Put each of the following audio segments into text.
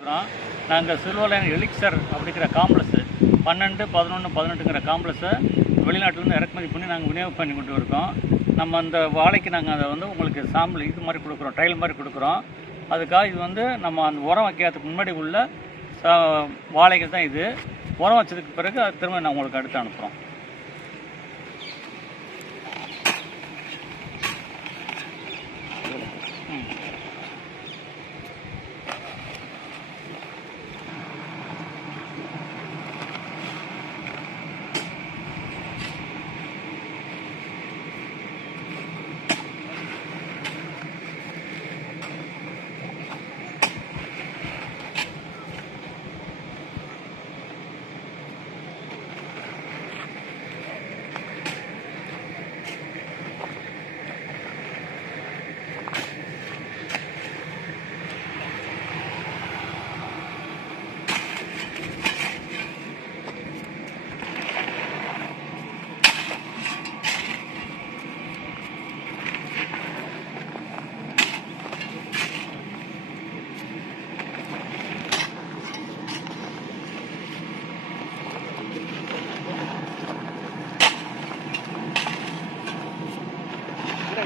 இருக்கிறோம் நாங்கள் சில்வர்லைன் எலிக்சர் அப்படிங்கிற காம்ப்ளெக்ஸு பன்னெண்டு பதினொன்று பதினெட்டுங்கிற காம்ப்ளெக்ஸை வெளிநாட்டிலேருந்து இறக்குமதி பண்ணி நாங்கள் விநியோகம் பண்ணி கொண்டு இருக்கோம். நம்ம அந்த வாழைக்கு நாங்கள் அதை வந்து உங்களுக்கு சாம்பிள் இது மாதிரி கொடுக்குறோம் டைல் மாதிரி கொடுக்குறோம். அதுக்காக இது வந்து நம்ம அந்த உரம் வைக்கிறதுக்கு முன்னாடி உள்ள வாழைகள் தான் இது. உரம் வச்சதுக்கு பிறகு அது திரும்ப நான் உங்களுக்கு அடுத்து அனுப்புகிறோம்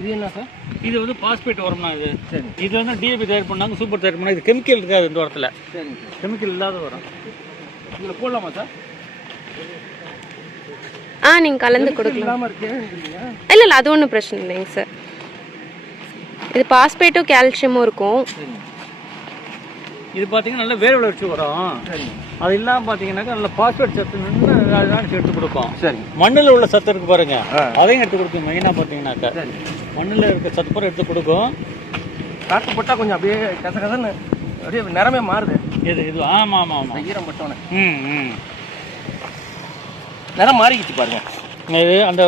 இது என்ன சார்? இது வந்து பாஸ்பேட் உரம்னா இது. சரி. இது வந்து டிஏபி தயார் பண்ணாங்க சூப்பர் தயார் பண்ணாங்க. இது கெமிக்கல் இருக்காது இந்த உரத்தில் சார் கெமிக்கல் இல்லாத உரம் இதில் போடலாமா சார்? ஆ நீங்கள் கலந்து கொடுக்கலாம். இல்லை இல்லை அது ஒன்றும் பிரச்சனை இல்லைங்க சார். இது பாஸ்பேட்டும் கால்சியமும் இருக்கும். இது பார்த்தீங்கன்னா நல்ல வேர் வளர்ச்சி உரம் சரிங்க அது இல்லாமல் பார்த்தீங்கன்னாக்கா நல்ல பாஸ்பேட் சத்து நின்று எடுத்து கொடுக்கும். சரிங்க மண்ணில் உள்ள சத்து இருக்கு பாருங்க. அதையும் எடுத்து கொடுக்கும் மெயினாக பார்த்தீங்கன்னாக்கா சரி. மண்ணில் இருக்க சத்து பூரா எடுத்து கொடுக்கும். காற்று போட்டால் கொஞ்சம் அப்படியே கச கசன்னு அப்படியே நிறமே மாறுது. இது இது ஆமாம் ஆமாம் ஆமாம் ஈரம் பட்டோன்னே ம் ம். நிறம் மாறிக்கிச்சு பாருங்க. இது அந்த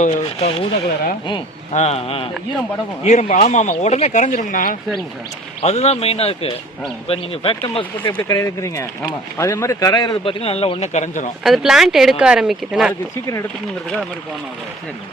ஊதா கலரா ம். ஆ ஆ. ஈரம் படகும் ஈரம் ஆமாம் ஆமாம் உடனே கரைஞ்சிரும்ண்ணா. சரிங்க சார். அதுதான் மெயினாக இருக்கு. ஆ. இப்போ நீங்கள் ஃபேக்டம் பாஸ் போட்டு எப்படி கரையிருக்கிறீங்க ஆமாம் அதே மாதிரி கரையிறது பார்த்தீங்கன்னா நல்லா உடனே கரைஞ்சிரும். அது பிளான்ட் எடுக்க ஆரம்பிக்குதுன்னா. அதுக்கு சீக்கிரம் எடுத்துக்கணுங்கிறதுக்காக அது மாதிரி போகணும் சரிங்க.